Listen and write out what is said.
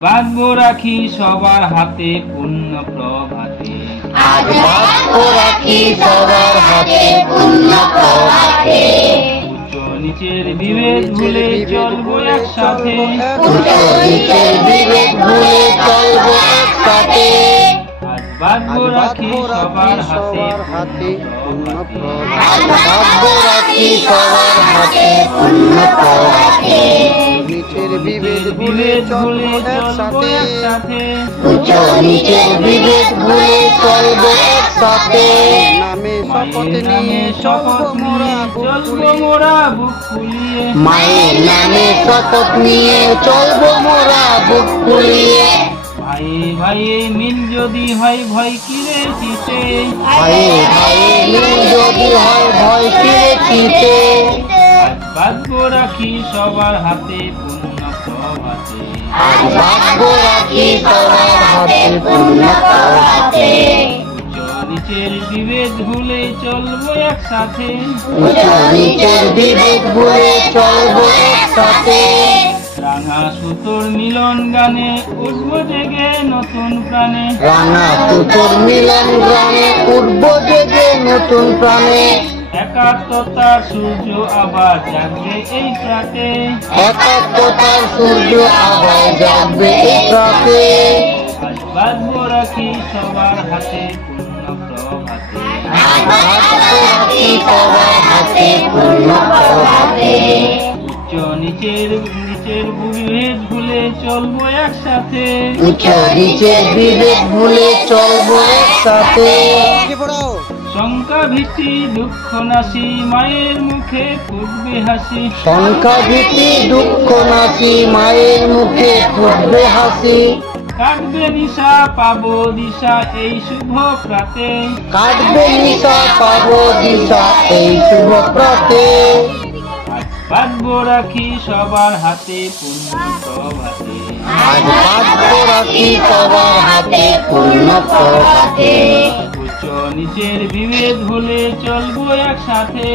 বাঁধবো রাখি সবার হাতে পুণ্য প্রভাতে, আজ বাঁধবো রাখি সবার হাতে পুণ্য প্রভাতে। উচ্চ নিচের বিভেদ ভুলে চলবো একসাথে, উচ্চ নিচের বিভেদ ভুলে চলবো একসাথে। আজ বাঁধবো রাখি সবার হাতে পুণ্য প্রভাতে, আজ বাঁধবো রাখি সবার হাতে পুণ্য প্রভাতে। নিচের বিভেদ ভুলে চলবো একসাথে, উচ্চ নিচের বিভেদ ভুলে চলবো একসাথে। নামে শপথ মায়ের নামে নিয়ে শপথ নিয়ে চলবো মোরা বুক ফুলিয়ে, মায়ের নামে শপথ নিয়ে চলবো মোরা বুক ফুলিয়ে। ভাইয়ে ভাইয়ে মিল যদি হয় ভয় কিরে চিতে, ভাইয়ে ভাইয়ে মিল যদি হয় ভয় ফিরে চিতে। আজ বাঁধবো রাখি সবার হাতে পুণ্য প্রভাতে, আজ বাঁধবো রাখি সবার হাতে পুণ্য প্রভাতে। উচ্চ নিচের বিভেদ ভুলে চলবো একসাথে, উচ্চ নিচের বিভেদ ভুলে চলবো একসাথে। রাঙা সুতোর মিলন গানে উঠবো জেগে নতুন প্রাণে, রাঙা সুতোর মিলন গ্রামে উঠবো জেগে নতুন প্রাণে। একাত্মতার সূর্য আবার জাগবে এই প্রাতে, একাত্মতার সূর্য আবার জাগবে এই প্রাতে। আজ বাঁধবো রাখি সবার হাতে পুণ্য প্রভাতে, আজ বাঁধবো রাখি সবার হাতে পুণ্য প্রভাতে। উচ্চ নিচের বিভেদ ভুলে চলবো একসাথে, উচ্চ নিচের বিভেদ ভুলে চলবো একসাথে। শঙ্কা ভীতি দুঃখ নাশি মায়ের মুখে ফুটবে হাসি, শঙ্কা ভীতি দুঃখ নাশি মায়ের মুখে ফুটবে হাসি। কাটবে নিশা পাবো দিশা এই শুভ প্রাতে, কাটবে নিশা পাবো দিশা এই শুভ প্রাতে। আজ বাঁধবো রাখি সবার হাতে পুণ্য প্রভাতে, আজ বাঁধবো রাখি সবার হাতে পুণ্য প্রভাতে। উচ্চ নিচের বিভেদ ভুলে চলবো একসাথে।